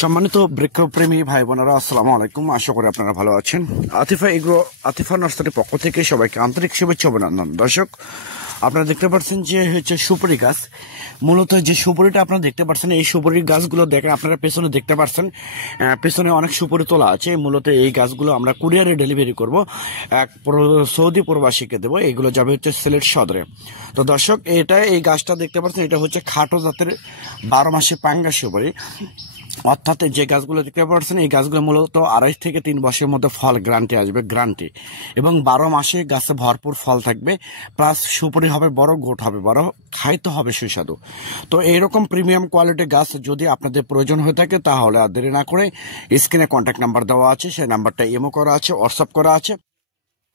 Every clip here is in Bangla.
সম্মানিত বৃক্ষপ্রেমী ভাই বোনেরা, আসসালামু আলাইকুম। আশা করি আপনারা ভালো আছেন। আতিফা নার্সারির পক্ষ থেকে সবাইকে আন্তরিক শুভেচ্ছা অভিনন্দন। দর্শক, আপনারা দেখতে পাচ্ছেন যে হচ্ছে সুপারি গাছ। মূলত যে সুপারিটা আপনারা দেখতে পাচ্ছেন, এই সুপারির গাছগুলো দেখেন, আপনারা পেছনে দেখতে পাচ্ছেন, পেছনে অনেক সুপারি তোলা আছে। মূলত এই গাছগুলো আমরা কুরিয়ারে ডেলিভারি করব, এক সৌদি প্রবাসীকে দেবো। এইগুলো যাবে হচ্ছে সিলেট সদরে। তো দর্শক, এই গাছটা দেখতে পাচ্ছেন, এটা হচ্ছে খাটো জাতের 12 মাসে পাঙ্গা সুপারি। অর্থাৎ যে গাছগুলো দেখতে পাচ্ছেন, এই গাছগুলো মূলত 2.5 থেকে 3 বছরের মধ্যে ফল গ্রান্টি আসবে, গ্রান্টি। এবং 12 মাসে গাছে ভরপুর ফল থাকবে, প্লাস সুপারি হবে বড়, গোট হবে বড়, খাইতে হবে সুস্বাদু। তো এইরকম প্রিমিয়াম কোয়ালিটির গাছ যদি আপনাদের প্রয়োজন হয়ে থাকে, তাহলে আর দেরি না করে স্ক্রিনে কন্ট্যাক্ট নাম্বার দেওয়া আছে, সেই নাম্বারটা ইমো করা আছে, হোয়াটসঅ্যাপ করা আছে।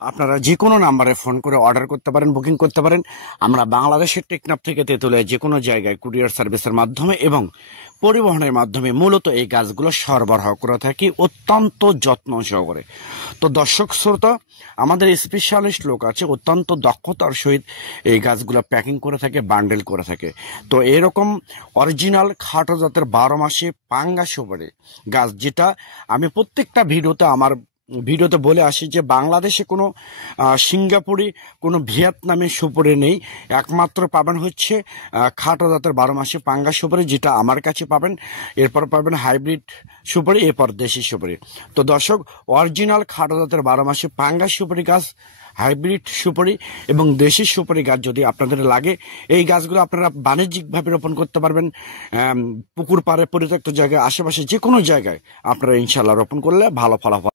আপনারা যে কোনো নাম্বারে ফোন করে অর্ডার করতে পারেন, বুকিং করতে পারেন। আমরা বাংলাদেশের টেকনাফ থেকে তেঁতুলিয়া যে কোনো জায়গায় কুরিয়ার সার্ভিসের মাধ্যমে এবং পরিবহনের মাধ্যমে মূলত এই গাছগুলো সরবরাহ করে থাকি, অত্যন্ত যত্ন সহকারে। তো দর্শক শ্রোতা, আমাদের স্পেশালিস্ট লোক আছে, অত্যন্ত দক্ষতার সহিত এই গাছগুলো প্যাকিং করে থাকে, বান্ডেল করে থাকে। তো এরকম অরিজিনাল খাটো জাতের 12 মাসে পাঙ্গা সুপারি গাছ, যেটা আমি প্রত্যেকটা ভিডিওতে বলে আসি যে বাংলাদেশে কোনো সিঙ্গাপুরি, কোনো ভিয়েতনামি সুপারি নেই। একমাত্র পাবেন হচ্ছে খাটো জাতের 12 মাসে পাঙ্গা সুপারি, যেটা আমার কাছে পাবেন। এরপর পাবেন হাইব্রিড সুপারি, এরপর দেশি সুপারি। তো দর্শক, অরিজিনাল খাটো জাতের 12 মাসে পাঙ্গা সুপারি গাছ, হাইব্রিড সুপারি এবং দেশি সুপারি গাছ যদি আপনাদের লাগে, এই গাছগুলো আপনারা বাণিজ্যিকভাবে রোপণ করতে পারবেন। পুকুর পাড়ে, পরিত্যক্ত জায়গায়, আশেপাশে যে কোনো জায়গায় আপনারা ইনশাল্লাহ রোপণ করলে ভালো ফলাফল